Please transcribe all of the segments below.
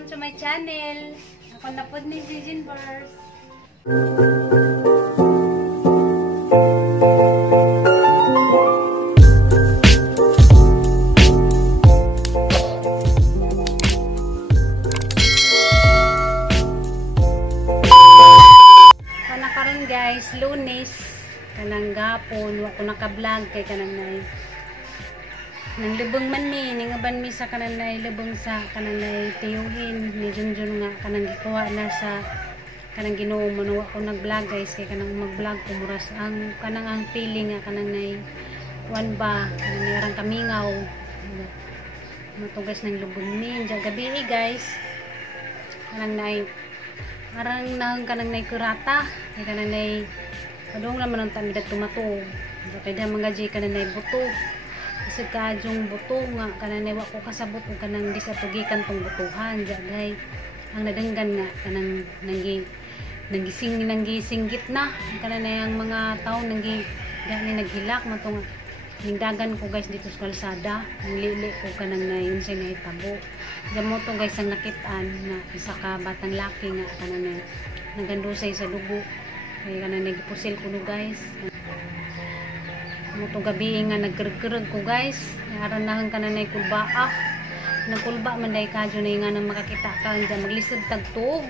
Welcome to my channel. Ako na po ni Gigin Bars. Nakaroon guys, Lunes kanang gapon, wa ko naka-vlog kay kanang nay nang lubong man mi ningaban mi sa kananay lubong sa kananay tiyuhin ni Junjun nga kanang gikuha na sa kanang Ginoo mo ko nag-vlog guys kay kanang mag-vlog ko muras ang kanang ang feeling nga kanang nay wan ba kanang narang kamingaw matugas ng lubong mi ja gabi guys kanang nay arang nang kanang nay kurata kay kanang nay padung naman ang tamidat tumato kay da mga jay kanang nay buto kasi kadyong buto nga kanang wa ko kasabot kung kanang disatugikan tong butuhan jagay ang nadanggan nga kanang nanggisinggit na kanang ang mga tao naghilak matong ningdagan ko guys dito sa kalsada ang lili ko kanang nayon sa naitabo damo to guys ang nakitaan na isa ka batang laki nga kanang nagandusay sa dugo kay kanang nagpusil ko no guys mutong gabi nga nagkereg-kereg ko guys naranahan ka na kulbaa nagkulba man day kadyo na nga nang makakita ka nga maglisod tagtog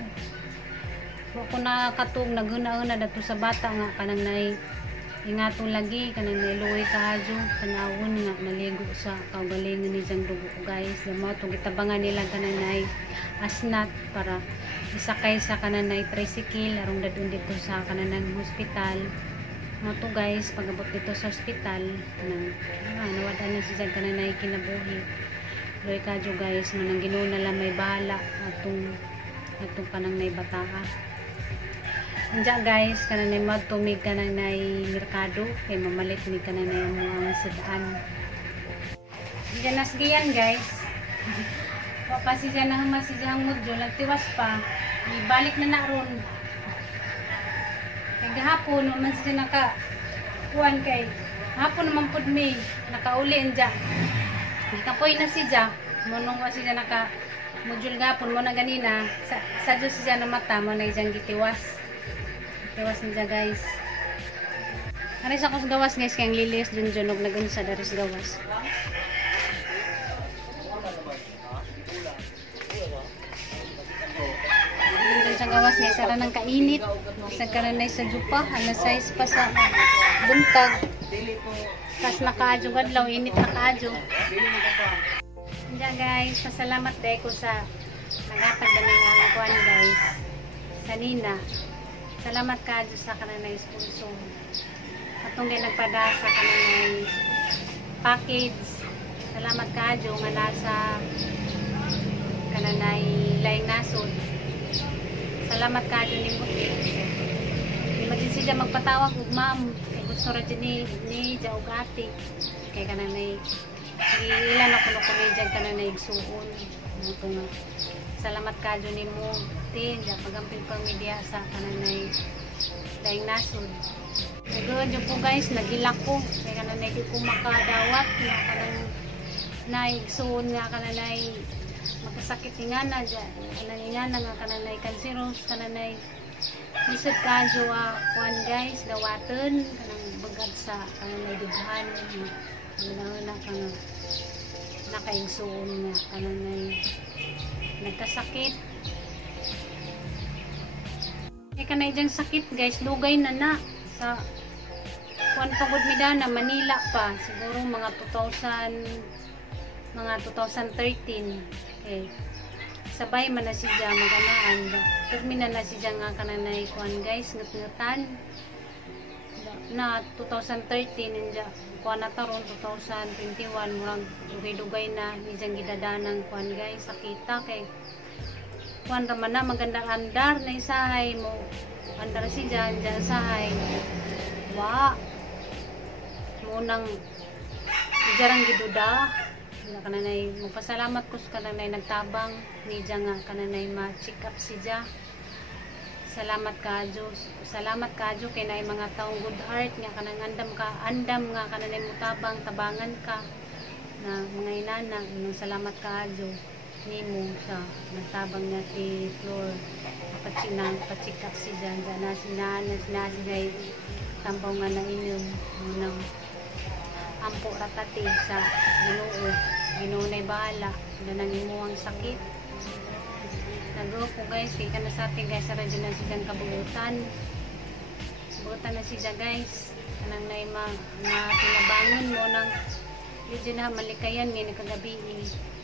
wa ko nakatog naghuna-una dato sa bata nga kanang nay ingatong lagi kanang nailuoy kadyo tanawon nga naligo sa kaugalingon ni jang dugo ko guys damo to gitabangan nila kanang nay asnat para isakay sa kanang nay tricycle arong dadun dito sa kanang hospital mo to guys pagabot dito sa ospital nang nawada na si Zag kanang kinabuhi loy kadyo guys nang Ginoo na lang may bahala atong kanang nay bataa anja guys kanang nay magtumig kanang nay merkado kay mamalit ni kanang nay mga sidaan diyan nasgiyan guys wa pa si Zag na humas si Zag mudyo nagtiwas pa ibalik na naron gahapon naman siya kuan kay hapon naman pud mi nakauli anja nakapoy na siya monong wa siya module gahapon mo na ganina sa Diyos siya na mata mo na ijang gitiwas niya guys ano sa kos gawas guys kay ang lilis dun og nagunsa daris gawas gawas nga isa nang kainit sa kananay sa jupa alas 6 pa sa buntag tas nakaadyo adlaw init nakaadyo guys pasalamat day ko sa nagatag dami nga kuan guys sa Nina salamat kaadyo sa kananay sponsor atong din nagpada sa kananay package salamat kaadyo nga nasa kananay laing nasod salamat ka dyan ni Muti. Di magin siya magpatawag ug ma'am. Kay gusto ra dyan ni Jaog ate. Kay kananay ilan ako no komedyan kananay igsuon. Ito nga. Salamat ka dyan ni Muti. Diyan pagampil pang media sa kananay daing nasod. Nagawad dyan po guys. Nagilak ko. Kay kananay di ko makadawat. Kananay naigsuon nga kananay makasakit nga na dyan nga nga kananay kanseros kananay lisod kadyo kuan guys dawaton kanang bagad sa kananay dughan na kang nakaigsuon nga kananay nagkasakit kay kanay dyang sakit guys lugay na sa kuan pagod midana Manila pa siguro mga 2013 okay. Sabay man na siya maganaan termina na siya nga kananay kuan guys ngut-ngutan na 2013 ninja kuan na taron 2021 murag dugay-dugay na nijang gidadanang kuan guys sakita kay kuan raman na magandang andar na isahay mo andar siya dyan sahay wa munang jarang giduda kananay magpasalamat ko sa kananay nagtabang ni Diya nga kananay ma-check up si Diya salamat kadyo kay naay mga taong good heart nga kanang andam nga kananay mutabang tabangan ka na mga inana salamat kadyo nimo sa natabang na si Flor pachikap si Janda na sinasi tampaw nga na inyong munang ampo ratati sa Ginoo na'y bahala na nangimuang sakit. Nagawa ko guys, kaya na sa atin guys, sa radyo na si Jan kabuutan na siya guys, kanang na pinabangon mo ng medyo na malikayan ngayon kagabi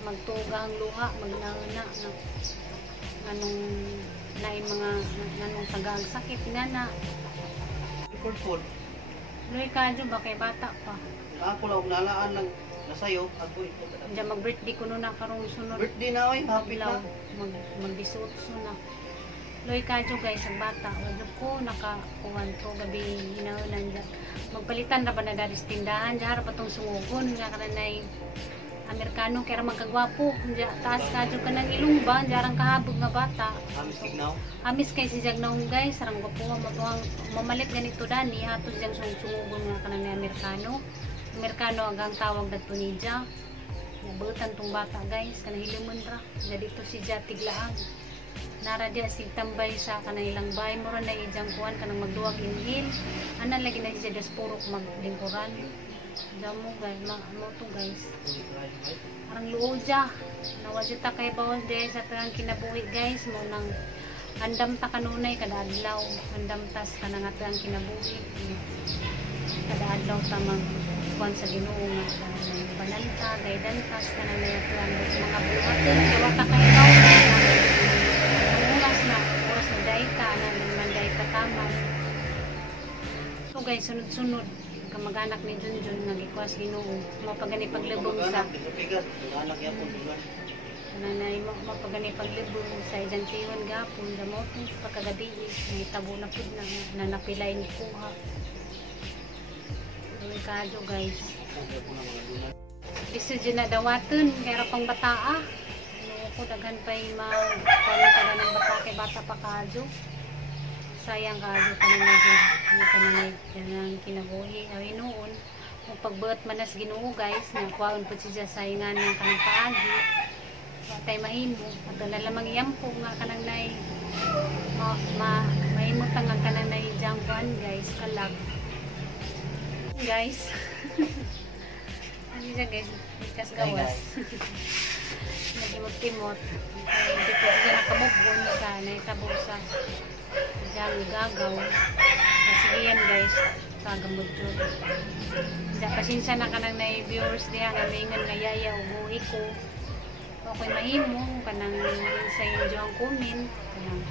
magtuga ang luha, magnauna na anong mga nanong tagang sakit na food. Loy kadyo ba kay bata pa. Ako lang nalaan lang nasayo ako ito. Diyan mag-birthday ko na karong sunod. Birthday na oy, happy na. Mag-18 na. Loy kadyo guys ang bata. Wala ko nakakuhan to gabi hinaulan dyan. Magpalitan na ba na dari sa tindahan? Diyan harap atong sungugon nga kananay Amerikano kaya magkagwapo. Taas kadyo ka ng ilong ba? Diyan kahabog nga bata. Amis tignaw. Amis kay si Jagnaw guys. Sarang gwapo matuang mamalit ganito dani. Ato diyang sungugon nga kananay Amerikano. Amerikano hanggang tawag na tunidya. Nabutan tong bata guys. Kanahilimun ra. Jadi to si Jatiglaang. Nara dia si tambay sa kanailang bahay. Mura na ijang kuhan kanang magduwag inhil. Anan lagi na siya des purok maglingkuran. Damo guys. Ano to guys. Parang luo dya. Nawadyo ta kay bawal dya sa tangang kinabuhi guys. Mo nang andam ta kanunay kada adlaw. Andam tas kanang atang kinabuhi. Kada adlaw ta kuan sa Ginoo nga kanang bananta, gaydantas kanang nayatuan sa mga buhaton kay wata kay ikaw oras na dayta na man dayta taman. So guys, sunod-sunod kamag-anak ni Junjun nga gikuas Ginoo mo pagani paglubong sa anak yapon nanay mo pagani paglubong sa ijantiyon gapon damo pagkagabi may tabo na pud na napilay ni kuha. Kadyo guys. Isu dyan na dawaton kaya pang bataa. Ano ko daghan pa yung mga ng bata kay bata pa kadyo. Sayang kadyo ka na medyo hindi ka na may kinabuhi. Awi noon kung pagbuhat manas Ginoo guys na kuwaon po siya saingan ng kanang paagi. Patay mahimo at nalamang iyampo nga kanang nay mahimutang ang kanang nay jangkuan guys kalag. Guys ano siya guys ikas gawas nagimot-timot dito siya nakamubon sa naitabo sa dyan gagaw sige yan guys kagamod yun pasensya na kanang na viewers diya nga maingan nga yaya ubuhi ko ako'y mahimo kanang sa inyo ang comment kanang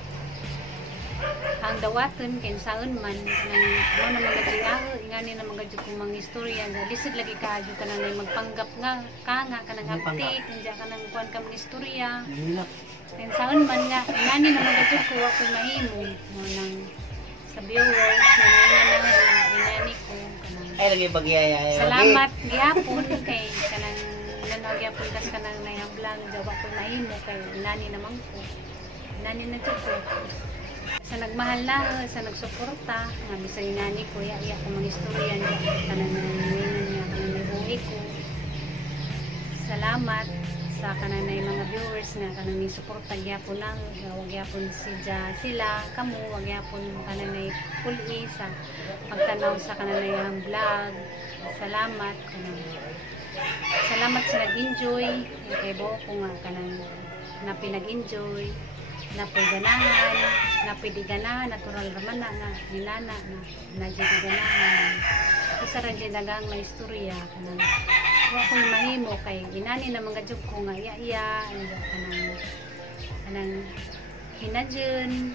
ang dawaton kay saon man nang mo na magajiaho ingani na magaji kung mga istorya nga lisod lagi kaadyo kanang magpanggap nga kanang update unya kanang kuan ka mga istorya kay saon man nga ingani na magaji ko ako mahimo mo nang sa viewers na ingani ko kanang ay lagi pagyaya salamat gyapon kay kanang nangyapon kas kanang nayang vlog jawa ko mahimo kay ingani naman ko ingani na jud ko sa nagmahal na, sa nagsuporta nga bisan yung nani ko, iya ko mga istorya niya kanang nangyayunan niya, kanang nabuhi ko salamat sa kanang mga viewers nga kanang nisuporta gyapon lang, wag gyapon sila, kamo wag gyapon kanang puli sa pagtanaw sa kanang vlog salamat sa nag-enjoy kay buo ko nga kanang na pinag-enjoy napiganahan, napidiganahan, natural raman na hinana na ganahan. Isa rin dagang na istorya kanang wa ko mahimo kay ginani na mga job ko nga iya kanang hinadyon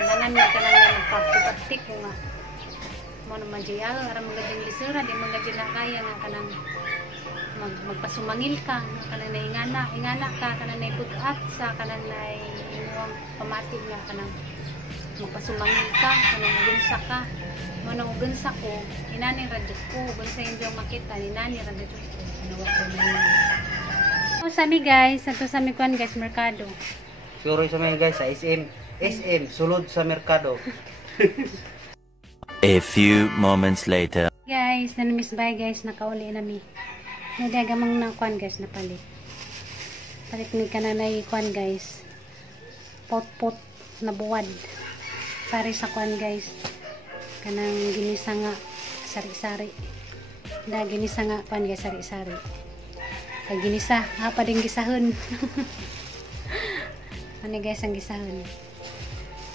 kanangan na kanang nagpaptik ko nga mo na magyal ara mga lisura di mga na kaya nga kanang magpasumangil ka kanang ingana ka kanang butat sa kanang imuang pamatig nga kanang magpasumangil ka kanang gunsa ka mo nang gunsa ko inani ra jud ko gunsa hindi makita inani ra jud ko nawa ko na sami guys ato sami kuan guys merkado siguro sa mga guys sa SM sulod sa merkado. A few moments later guys nanamiss bye guys nakauli na mi nadagamang na kuan guys napalit Palit ni kananay kuan guys. Pot-pot na buwad. Pare sa kuan guys. Kanang ginisa nga sari-sari. Da ginisa nga kuan guys sari-sari. Ay ginisa, pa ding gisahon. Ano guys ang gisahon?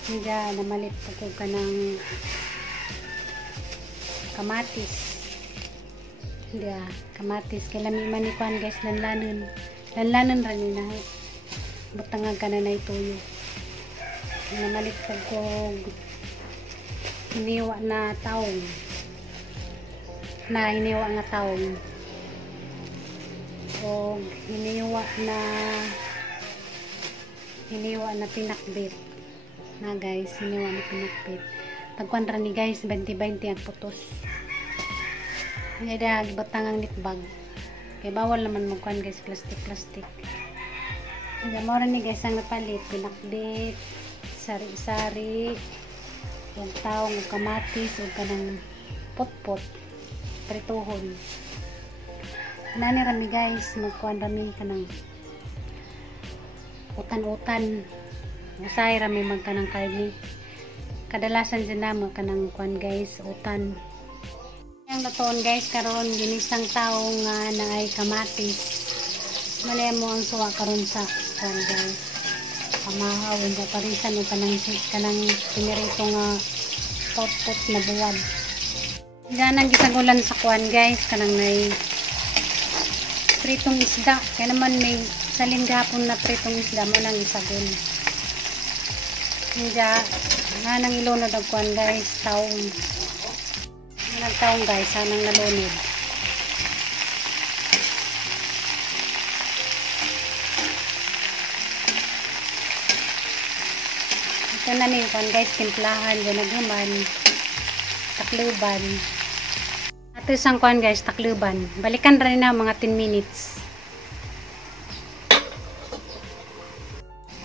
Hindi namalit ko kanang kamatis. Hindi kamatis. Kailan man ni kuan guys lanlanon. Lanlanon rin na. Butangan ka na ituyo. Namalit ko hiniwa na taong. Hiniwa nga taong. O hiniwa na pinakbit. Na guys, hiniwa na pinakbit. Tagkuan ra ni guys 20-20 ang putos. Ngayon gibatangang nitbag. Kaya bawal naman magkuhan guys, plastic. Ngayon mo rin ni guys ang napalit. Pinakbit, sari-sari, huwag taong, huwag kamatis, huwag ka ng pot-pot, prituhon. Nani rami guys, magkuhan rami ka ng utan-utan. Usay rami magka ng karni. Kadalasan dyan na magka ng kuhan guys, utan. Ang natoon guys karon ginisang taong nga na ay kamatis. Malay mo ang suwa karon sa kuan guys. Pamahaw nga parisan o kanang pinirito nga pot-pot na buwad. Ganang gisagulan sa kuan guys kanang may pritong isda. Kaya naman may salin gapon na pritong isda mo nang isagol. Hindi nga nang ilunod ang kuan guys taong nagtaong guys, sanang nalunod. Ito na niyo guys, timplahan, ginagaman, takluban. At isang kuhan guys, takluban. Balikan rin na mga 10 minutes.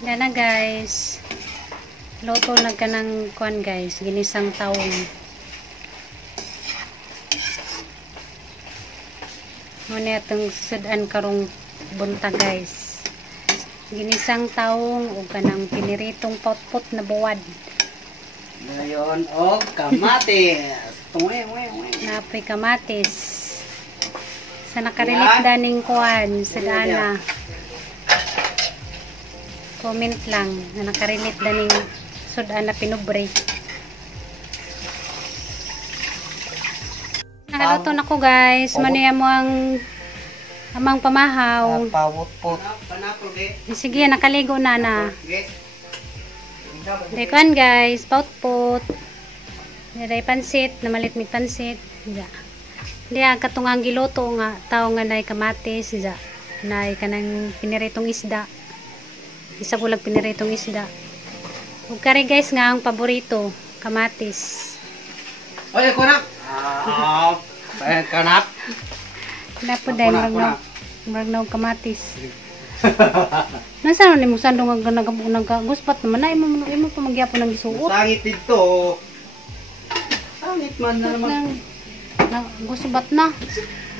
Yan na guys. Luto na ka ng kuhan guys, ginisang taong. Muna itong sudan karong bunta guys. Ginisang taong o kanang piniritong pot-pot na buwad. Ngayon, kamatis. Napoy kamatis. Sa nakarilit daning kuhan, sudana. Comment lang na nakarilit daning sudana pinubre. Nakaluto na ko guys. Manuya mo ang amang pamahaw. Pawot-pot. Sige, nakaligo na na. Dekuan guys, paut-pot. Niray pansit, namalit mi pansit. Diya katungang giluto nga, tao nga nay kamatis. Nay kanang piniritong isda. Isa bulag piniritong isda. Huwag kari guys nga ang paborito, kamatis. Oy, kunak. Kanap. Napo dahil magnaw kamatis. Nasa ni mo sandong ang nagabunang ka. Guspat naman na imo pa magyapon ng gisuot. Sangit dito. Sangit man na naman. Gusbat na.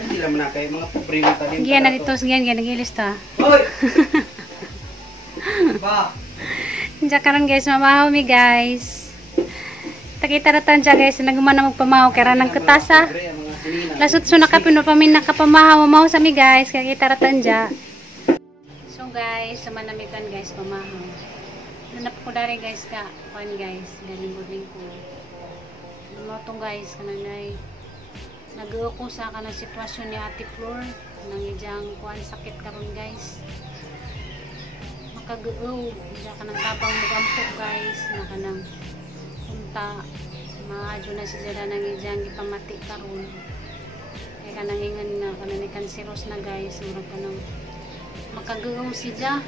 Hindi naman na kayo mga pobrema tadi. Giyan na dito, giyan nagilista. Hoy. Ba. Diyan karon guys, mamahaw mi guys. Takita ratan siya guys, naguman na magpamahaw kaya nang ketasa. Lasot so nakapinopamin nakapamahaw mamahaw sa mi guys, kaya kita ratan siya. So guys, sama namin kan guys pamahaw. Nanap ko dari guys ka, pan guys, galing ko. Lumotong guys kananay. Nag-uko sa kanang sitwasyon ni Ate Flor nang ijang kuan sakit karon guys. Makag-uw, diya kanang tabang mugampo guys, na kanang punta maadyo na si Jada nang ijang ipamati karon. Kaya kanang ingan na kanang ni kanseros na guys, murag kanang makag-uw si Jada.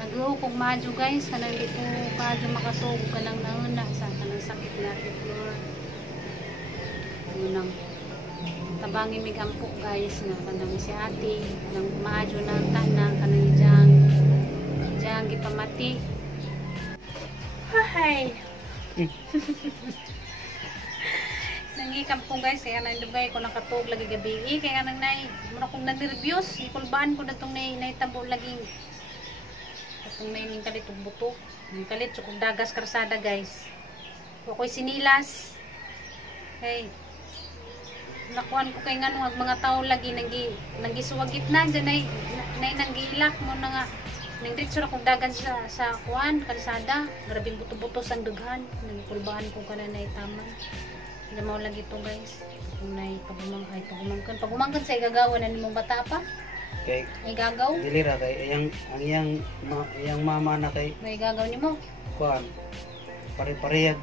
Nag-uw kung maadyo guys, kanang di ko maadyo makatog kanang nauna sa kanang sakit ni Ate Flor. Unang tabangin mig ampo guys na kanang si ate nang maadyo na tanan kanang ijang gipamati. Hi. Nangikampong guys kaya nang dugay ko nakatog lagi gabi kaya nang nay muna kong na-nervyos ikulbaan ko natong naitabo lagi katong naining kalit ug buto. Ang kalit sa kong dagas karsada guys. Ako'y sinilas. Hey. Nakuan ko kay nganong ang mga tao lagi nangisuwagit na dyan ay nanggilak mo na nga nang ditso na kong dagan sa kuan kalsada grabing buto-buto sang dughan nangkulbaan ko kana na itaman hindi mo lagi to guys kung na pagumangkan sa igagawan na nimong bata pa Kay may gagaw dili ra kay iyang mama na kay may gagaw nimo kuan. Pare-parehag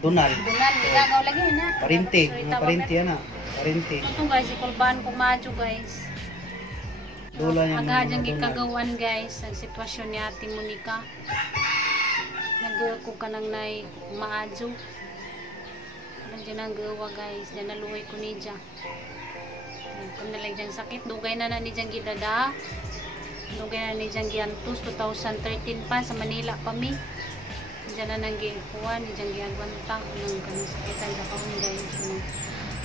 Donal. may gagaw lagi na Parinti, mga parinti ana. Parinti. ito guys ikulbaan ko madyo guys. Dula niya Aga mga dyan Donal. gikagawan guys ang sitwasyon ni Ate Monica. Nag-ko ka nang nay maadyo. Nandiyan ang gawa guys. Diyan naluhay ko ni dyan. Kung nalang dyan sakit. Dugay na ni dyan gidada. Dugay na ni dyan giantus. 2013 pa sa Manila pa mi. Diyan na nang gikuhan. Diyan giagwanta. Nang kanang sakitan sa kahon guys.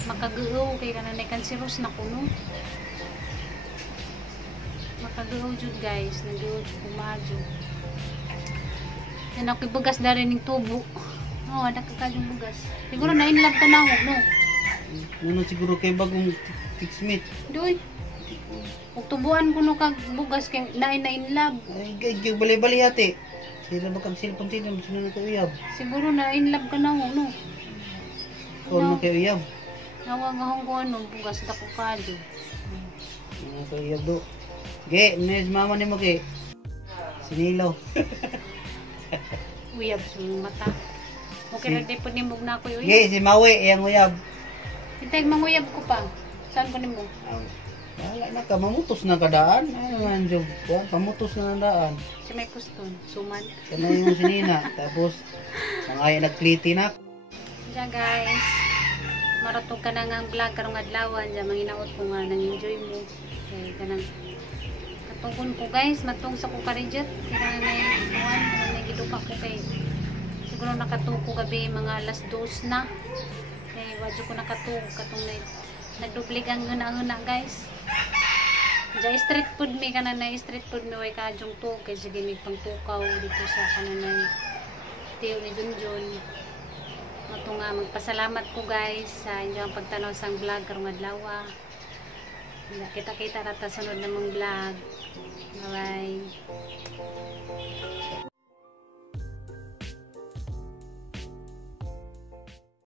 Makagaw kay kananay kanseros na kuno. Makagaw jud guys, nagaw kumadyo. Yan ako bugas na rin ng tubo. Oh, anak ka yung bugas. Siguro na inlove ka na ako, no? Ano siguro kay bagong tiksmit. Doy. Ug tubuan ko no kag bugas kay na inlove. Ay gay bali-bali ate. Sila ba kag cellphone sila gusto na ko uyab. Siguro na inlove ka na ako, no? Ko na kay uyab. Nawag ko ano, bugas na ko kadyo. Ano kay uyab do. Ge, nes mama nimo ge. Sinilaw. Uyab sa mata. Okay na po ni mug na ko uyab. Ge, si Mawe iyang uyab. Hintay manguyab ko pa. Saan ko nimo? Wala na ka, mamutos na kadaan. Ano man jud, pamutos na ng daan. Si may puston, suman. Sana yung sinina. Tapos, mga nagkliti na. Diyan guys, maratong ka na nga ang vlog karong adlawan. Diyan, manginaot ko nga, nang-enjoy mo. Kaya ka nang katungkon ko guys, matong sa ko karidjet. Kaya na yung kuwan, kaya na giduka ko kay siguro nakatuko gabi mga alas 2 na. Kaya wadyo ko nakatuko katong nagdublig ang huna-huna guys. Diyan street food mi ka na street food mi way kadyong to. Kaya sige may pangtukaw dito sa kananay tiyo ni Junjun. Mato nga magpasalamat ko guys sa inyong pagtanaw sang vlog karong adlaw. Kita-kita rata sunod namang vlog. Bye-bye.